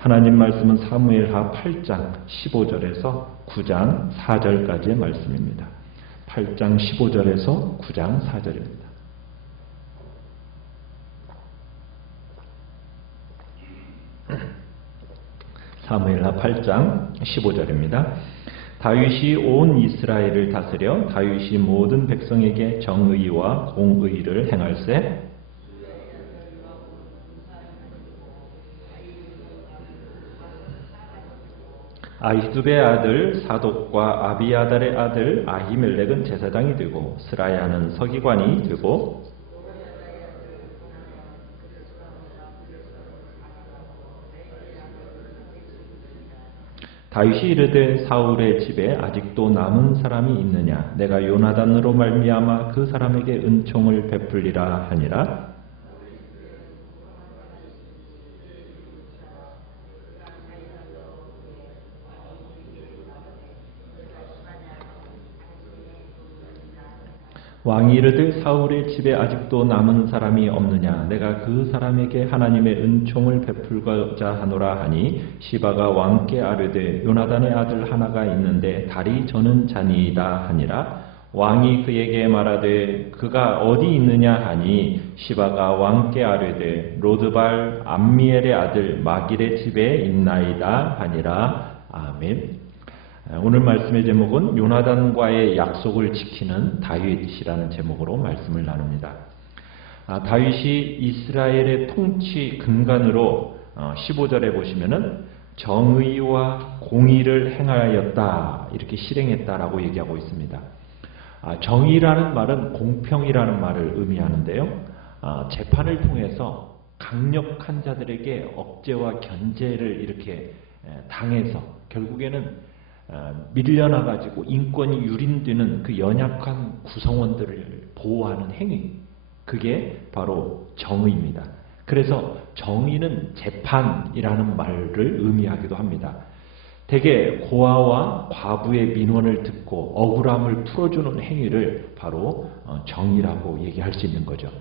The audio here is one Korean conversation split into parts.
하나님 말씀은 사무엘하 8장 15절에서 9장 4절까지의 말씀입니다. 8장 15절에서 9장 4절입니다. 사무엘하 8장 15절입니다. 다윗이 온 이스라엘을 다스려 다윗이 모든 백성에게 정의와 공의를 행할세 아히두베의 아들 사독과 아비아달의 아들 아히멜렉은 제사장이 되고 스라야는 서기관이 되고 다윗이 이르되 사울의 집에 아직도 남은 사람이 있느냐 내가 요나단으로 말미암아 그 사람에게 은총을 베풀리라 하니라. 왕이 이르되 사울의 집에 아직도 남은 사람이 없느냐 내가 그 사람에게 하나님의 은총을 베풀고자 하노라 하니 시바가 왕께 아뢰되 요나단의 아들 하나가 있는데 다리 저는 자니이다 하니라. 왕이 그에게 말하되 그가 어디 있느냐 하니 시바가 왕께 아뢰되 로드발 암미엘의 아들 마길의 집에 있나이다 하니라. 아멘. 오늘 말씀의 제목은 요나단과의 약속을 지키는 다윗이라는 제목으로 말씀을 나눕니다. 다윗이 이스라엘의 통치 근간으로 15절에 보시면은 정의와 공의를 행하였다 이렇게 실행했다라고 얘기하고 있습니다. 정의라는 말은 공평이라는 말을 의미하는데요. 재판을 통해서 강력한 자들에게 억제와 견제를 이렇게 당해서 결국에는 밀려나가지고 인권이 유린되는 그 연약한 구성원들을 보호하는 행위, 그게 바로 정의입니다. 그래서 정의는 재판이라는 말을 의미하기도 합니다. 대개 고아와 과부의 민원을 듣고 억울함을 풀어주는 행위를 바로 정의라고 얘기할 수 있는 거죠.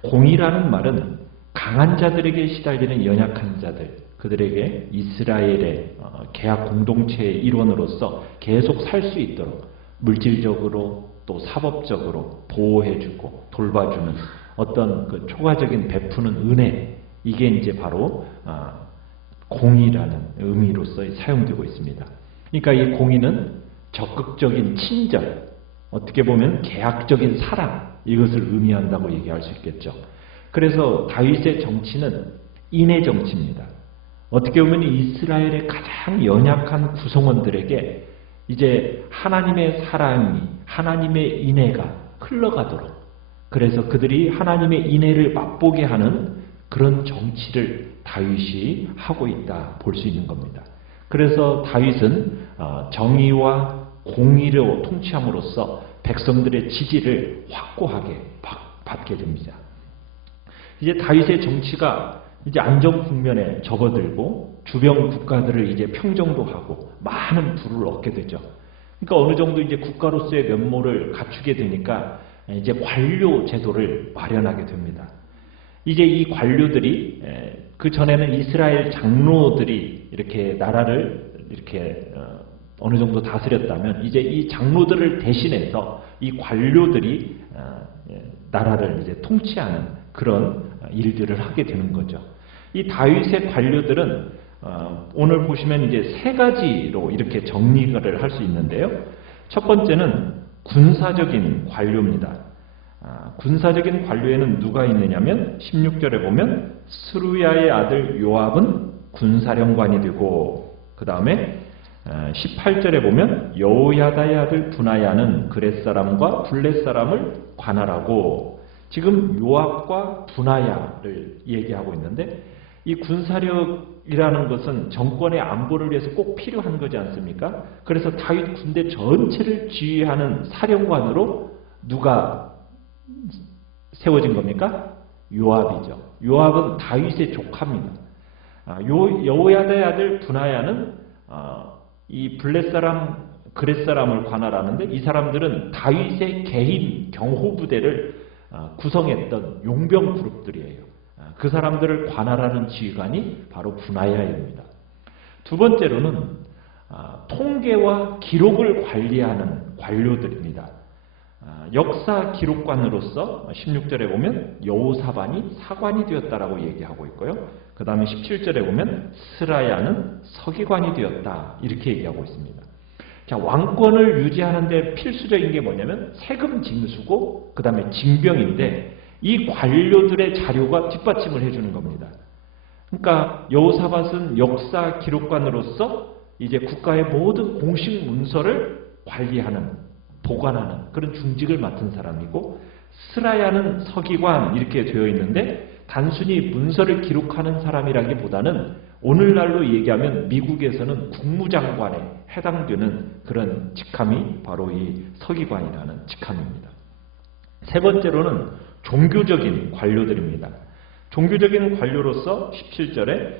공의라는 말은 강한 자들에게 시달리는 연약한 자들, 그들에게 이스라엘의 계약 공동체의 일원으로서 계속 살 수 있도록 물질적으로 또 사법적으로 보호해주고 돌봐주는 어떤 그 초과적인 베푸는 은혜, 이게 이제 바로 공의라는 의미로서 사용되고 있습니다. 그러니까 이 공의는 적극적인 친절, 어떻게 보면 계약적인 사랑, 이것을 의미한다고 얘기할 수 있겠죠. 그래서 다윗의 정치는 인의 정치입니다. 어떻게 보면 이스라엘의 가장 연약한 구성원들에게 이제 하나님의 사랑이, 하나님의 인애가 흘러가도록, 그래서 그들이 하나님의 인애를 맛보게 하는 그런 정치를 다윗이 하고 있다 볼 수 있는 겁니다. 그래서 다윗은 정의와 공의로 통치함으로써 백성들의 지지를 확고하게 받게 됩니다. 이제 다윗의 정치가 이제 안정 국면에 접어들고 주변 국가들을 이제 평정도 하고 많은 부를 얻게 되죠. 그러니까 어느 정도 이제 국가로서의 면모를 갖추게 되니까 이제 관료 제도를 마련하게 됩니다. 이제 이 관료들이 그 전에는 이스라엘 장로들이 이렇게 나라를 이렇게 어느 정도 다스렸다면 이제 이 장로들을 대신해서 이 관료들이 나라를 이제 통치하는 그런 일들을 하게 되는 거죠. 이 다윗의 관료들은 오늘 보시면 이제 세 가지로 이렇게 정리를 할 수 있는데요. 첫 번째는 군사적인 관료입니다. 군사적인 관료에는 누가 있느냐면 16절에 보면 스루야의 아들 요압은 군사령관이 되고, 그 다음에 18절에 보면 여호야다의 아들 브나야는 그렛 사람과 블렛 사람을 관할하고, 지금 요압과 브나야를 얘기하고 있는데, 이 군사력이라는 것은 정권의 안보를 위해서 꼭 필요한 거지 않습니까? 그래서 다윗 군대 전체를 지휘하는 사령관으로 누가 세워진 겁니까? 요압이죠. 요압은 다윗의 조카입니다. 여호야다의 아들 브나야는 이 블렛 사람, 그렛 사람을 관할하는데, 이 사람들은 다윗의 개인 경호부대를 구성했던 용병 그룹들이에요. 그 사람들을 관할하는 지휘관이 바로 브나야입니다. 두 번째로는 통계와 기록을 관리하는 관료들입니다. 역사 기록관으로서 16절에 보면 여호사밧이 사관이 되었다라고 얘기하고 있고요. 그 다음에 17절에 보면 스라야는 서기관이 되었다 이렇게 얘기하고 있습니다. 자, 왕권을 유지하는 데 필수적인 게 뭐냐면 세금 징수고 그 다음에 징병인데 이 관료들의 자료가 뒷받침을 해주는 겁니다. 그러니까 여호사밧은 역사 기록관으로서 이제 국가의 모든 공식 문서를 관리하는, 보관하는 그런 중직을 맡은 사람이고, 스라야는 서기관 이렇게 되어 있는데 단순히 문서를 기록하는 사람이라기보다는 오늘날로 얘기하면 미국에서는 국무장관에 해당되는 그런 직함이 바로 이 서기관이라는 직함입니다. 세 번째로는 종교적인 관료들입니다. 종교적인 관료로서 17절에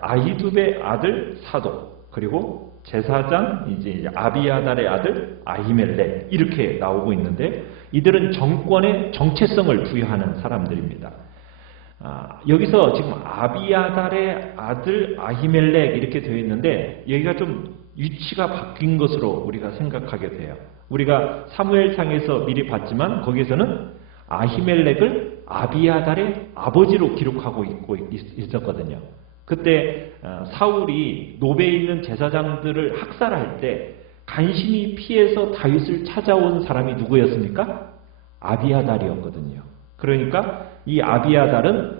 아히두베의 아들 사독, 그리고 제사장 이제 아비아달의 아들 아히멜렉 이렇게 나오고 있는데 이들은 정권의 정체성을 부여하는 사람들입니다. 여기서 지금 아비아달의 아들 아히멜렉 이렇게 되어 있는데 여기가 좀 위치가 바뀐 것으로 우리가 생각하게 돼요. 우리가 사무엘상에서 미리 봤지만 거기에서는 아히멜렉을 아비아달의 아버지로 기록하고 있었거든요. 그때 사울이 노베에 있는 제사장들을 학살할 때 간신히 피해서 다윗을 찾아온 사람이 누구였습니까? 아비아달이었거든요. 그러니까 이 아비아달은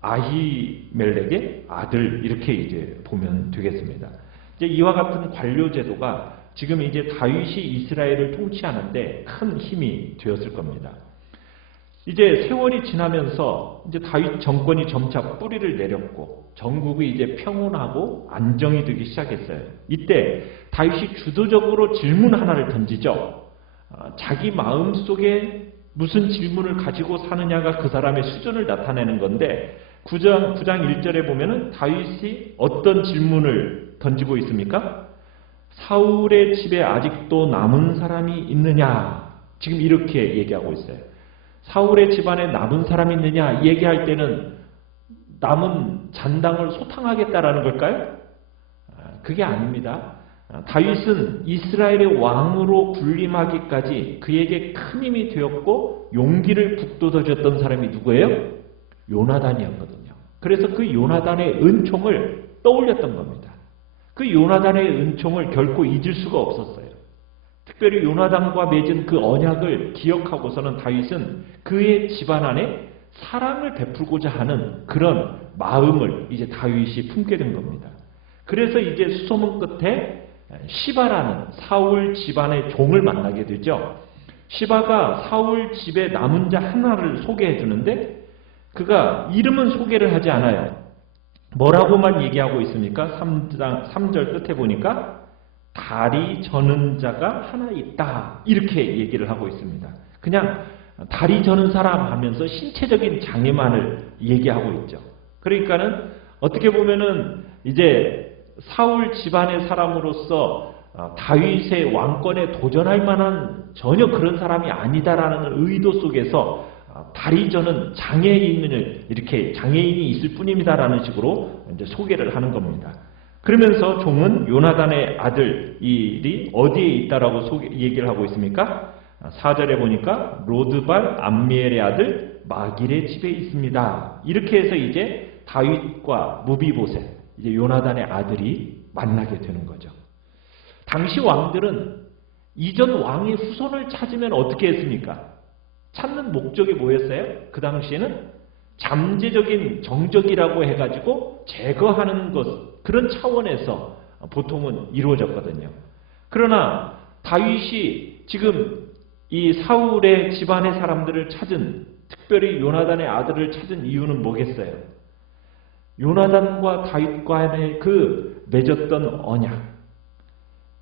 아히멜렉의 아들 이렇게 이제 보면 되겠습니다. 이제 이와 같은 관료 제도가 지금 이제 다윗이 이스라엘을 통치하는데 큰 힘이 되었을 겁니다. 이제 세월이 지나면서 이제 다윗 정권이 점차 뿌리를 내렸고 전국이 이제 평온하고 안정이 되기 시작했어요. 이때 다윗이 주도적으로 질문 하나를 던지죠. 자기 마음속에 무슨 질문을 가지고 사느냐가 그 사람의 수준을 나타내는 건데 9장 1절에 보면은 다윗이 어떤 질문을 던지고 있습니까? 사울의 집에 아직도 남은 사람이 있느냐? 지금 이렇게 얘기하고 있어요. 사울의 집안에 남은 사람이 있느냐 얘기할 때는 남은 잔당을 소탕하겠다라는 걸까요? 그게 아닙니다. 다윗은 이스라엘의 왕으로 군림하기까지 그에게 큰 힘이 되었고 용기를 북돋아줬던 사람이 누구예요? 요나단이었거든요. 그래서 그 요나단의 은총을 떠올렸던 겁니다. 그 요나단의 은총을 결코 잊을 수가 없었어요. 특별히 요나단과 맺은 그 언약을 기억하고서는 다윗은 그의 집안 안에 사랑을 베풀고자 하는 그런 마음을 이제 다윗이 품게 된 겁니다. 그래서 이제 수소문 끝에 시바라는 사울 집안의 종을 만나게 되죠. 시바가 사울 집에 남은 자 하나를 소개해 주는데 그가 이름은 소개를 하지 않아요. 뭐라고만 얘기하고 있습니까? 3절 끝에 보니까 다리 저는 자가 하나 있다 이렇게 얘기를 하고 있습니다. 그냥 다리 저는 사람 하면서 신체적인 장애만을 얘기하고 있죠. 그러니까는 어떻게 보면은 이제 사울 집안의 사람으로서 다윗의 왕권에 도전할 만한 전혀 그런 사람이 아니다라는 의도 속에서 다리 저는 장애인을 이렇게 장애인이 있을 뿐입니다라는 식으로 이제 소개를 하는 겁니다. 그러면서 종은 요나단의 아들이 어디에 있다라고 얘기를 하고 있습니까? 4절에 보니까 로드발 암미엘의 아들 마길의 집에 있습니다. 이렇게 해서 이제 다윗과 무비보셋, 이제 요나단의 아들이 만나게 되는 거죠. 당시 왕들은 이전 왕의 후손을 찾으면 어떻게 했습니까? 찾는 목적이 뭐였어요? 그 당시에는 잠재적인 정적이라고 해가지고 제거하는 것, 그런 차원에서 보통은 이루어졌거든요. 그러나 다윗이 지금 이 사울의 집안의 사람들을 찾은, 특별히 요나단의 아들을 찾은 이유는 뭐겠어요? 요나단과 다윗과의 그 맺었던 언약,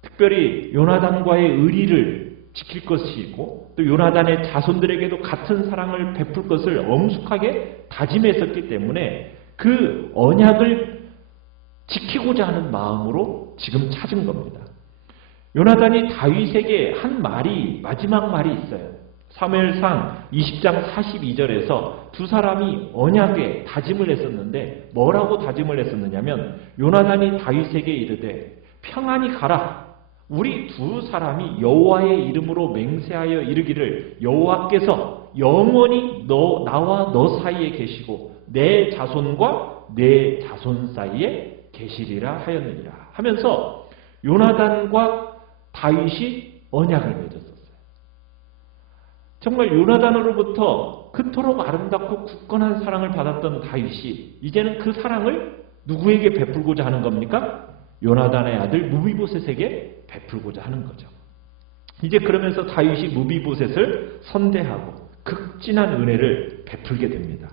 특별히 요나단과의 의리를 지킬 것이고 또 요나단의 자손들에게도 같은 사랑을 베풀 것을 엄숙하게 다짐했었기 때문에 그 언약을 지키고자 하는 마음으로 지금 찾은 겁니다. 요나단이 다윗에게 한 말이, 마지막 말이 있어요. 사무엘상 20장 42절에서 두 사람이 언약에 다짐을 했었는데 뭐라고 다짐을 했었느냐면 요나단이 다윗에게 이르되 평안히 가라. 우리 두 사람이 여호와의 이름으로 맹세하여 이르기를 여호와께서 영원히 나와 너 사이에 계시고 내 자손과 내 자손 사이에 계시리라 하였느니라 하면서 요나단과 다윗이 언약을 맺었었어요. 정말 요나단으로부터 그토록 아름답고 굳건한 사랑을 받았던 다윗이 이제는 그 사랑을 누구에게 베풀고자 하는 겁니까? 요나단의 아들 무비보셋에게 베풀고자 하는 거죠. 이제 그러면서 다윗이 무비보셋을 선대하고 극진한 은혜를 베풀게 됩니다.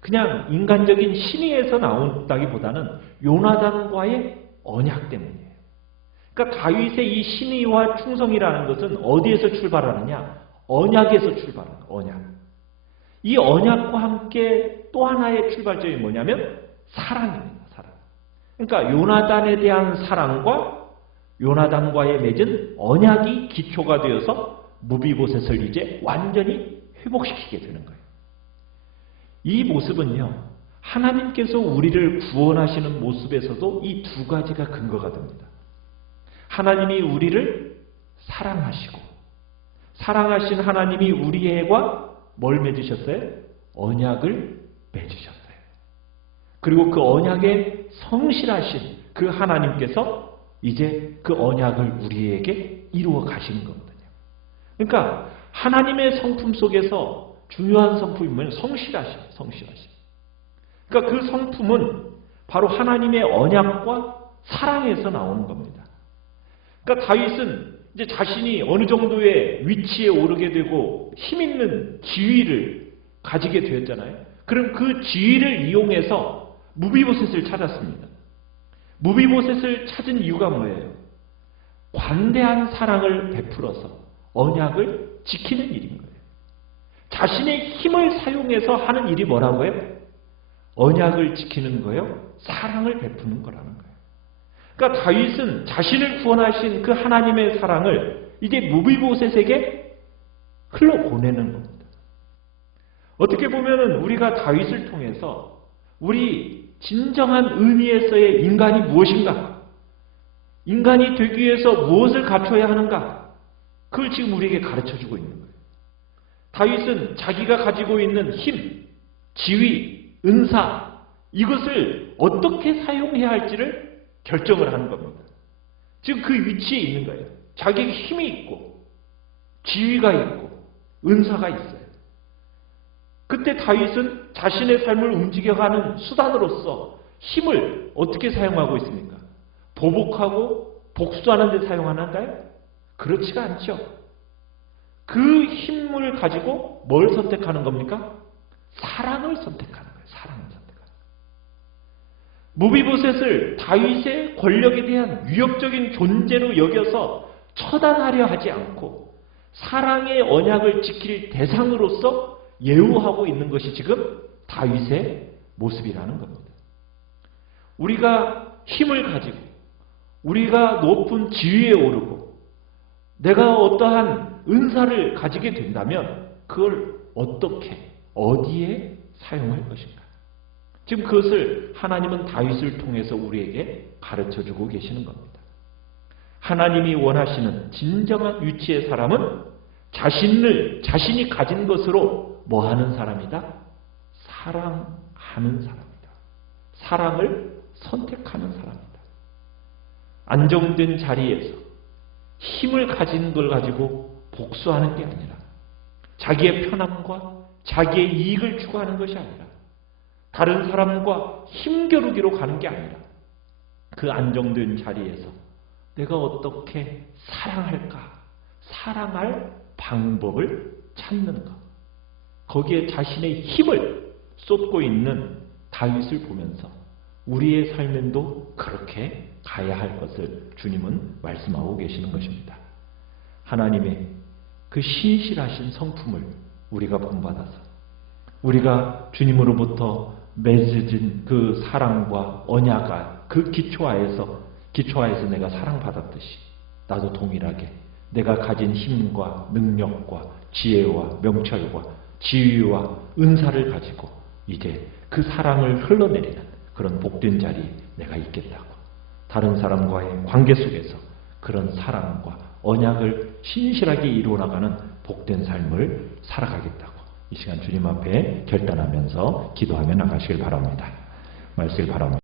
그냥 인간적인 신의에서 나온다기보다는 요나단과의 언약 때문이에요. 그러니까 다윗의 이 신의와 충성이라는 것은 어디에서 출발하느냐? 언약에서 출발하는 언약. 이 언약과 함께 또 하나의 출발점이 뭐냐면 사랑입니다. 사랑. 그러니까 요나단에 대한 사랑과 요나단과의 맺은 언약이 기초가 되어서 무비보셋을 이제 완전히 회복시키게 되는 거예요. 이 모습은요, 하나님께서 우리를 구원하시는 모습에서도 이 두 가지가 근거가 됩니다. 하나님이 우리를 사랑하시고, 사랑하신 하나님이 우리와 뭘 맺으셨어요? 언약을 맺으셨어요. 그리고 그 언약에 성실하신 그 하나님께서 이제 그 언약을 우리에게 이루어 가시는 거거든요. 그러니까 하나님의 성품 속에서 중요한 성품이 뭐냐면 성실하심. 그러니까 그 성품은 바로 하나님의 언약과 사랑에서 나오는 겁니다. 그러니까 다윗은 이제 자신이 어느 정도의 위치에 오르게 되고 힘 있는 지위를 가지게 되었잖아요. 그럼 그 지위를 이용해서 무비보셋을 찾았습니다. 무비보셋을 찾은 이유가 뭐예요? 관대한 사랑을 베풀어서 언약을 지키는 일인 거예요. 자신의 힘을 사용해서 하는 일이 뭐라고요? 언약을 지키는 거예요. 사랑을 베푸는 거라는 거예요. 그러니까 다윗은 자신을 구원하신 그 하나님의 사랑을 이제 무비보셋에게 흘러보내는 겁니다. 어떻게 보면은 우리가 다윗을 통해서 우리 진정한 의미에서의 인간이 무엇인가? 인간이 되기 위해서 무엇을 갖춰야 하는가? 그걸 지금 우리에게 가르쳐주고 있는 거예요. 다윗은 자기가 가지고 있는 힘, 지위, 은사, 이것을 어떻게 사용해야 할지를 결정을 하는 겁니다. 지금 그 위치에 있는 거예요. 자기에게 힘이 있고 지위가 있고 은사가 있어요. 그때 다윗은 자신의 삶을 움직여가는 수단으로서 힘을 어떻게 사용하고 있습니까? 보복하고 복수하는 데 사용하는가요? 그렇지가 않죠. 그 힘을 가지고 뭘 선택하는 겁니까? 사랑을 선택하는 거예요. 사랑을 선택하는 거예요. 무비보셋을 다윗의 권력에 대한 위협적인 존재로 여겨서 처단하려 하지 않고 사랑의 언약을 지킬 대상으로서 예우하고 있는 것이 지금 다윗의 모습이라는 겁니다. 우리가 힘을 가지고 우리가 높은 지위에 오르고 내가 어떠한 은사를 가지게 된다면 그걸 어떻게 어디에 사용할 것인가? 지금 그것을 하나님은 다윗을 통해서 우리에게 가르쳐주고 계시는 겁니다. 하나님이 원하시는 진정한 위치의 사람은 자신이 가진 것으로 뭐하는 사람이다? 사랑하는 사람이다. 사랑을 선택하는 사람이다. 안정된 자리에서 힘을 가진 걸 가지고 복수하는 게 아니라 자기의 편함과 자기의 이익을 추구하는 것이 아니라 다른 사람과 힘겨루기로 가는 게 아니라 그 안정된 자리에서 내가 어떻게 사랑할까? 사랑할 방법을 찾는 것. 거기에 자신의 힘을 쏟고 있는 다윗을 보면서 우리의 삶에도 그렇게 가야 할 것을 주님은 말씀하고 계시는 것입니다. 하나님의 그 신실하신 성품을 우리가 본받아서 우리가 주님으로부터 맺어진 그 사랑과 언약과 그 기초하에서 내가 사랑받았듯이 나도 동일하게 내가 가진 힘과 능력과 지혜와 명철과 지위와 은사를 가지고 이제 그 사랑을 흘러내리는 그런 복된 자리에 내가 있겠다고. 다른 사람과의 관계 속에서 그런 사랑과 언약을 신실하게 이루어나가는 복된 삶을 살아가겠다고. 이 시간 주님 앞에 결단하면서 기도하며 나가시길 바랍니다. 말씀 바랍니다.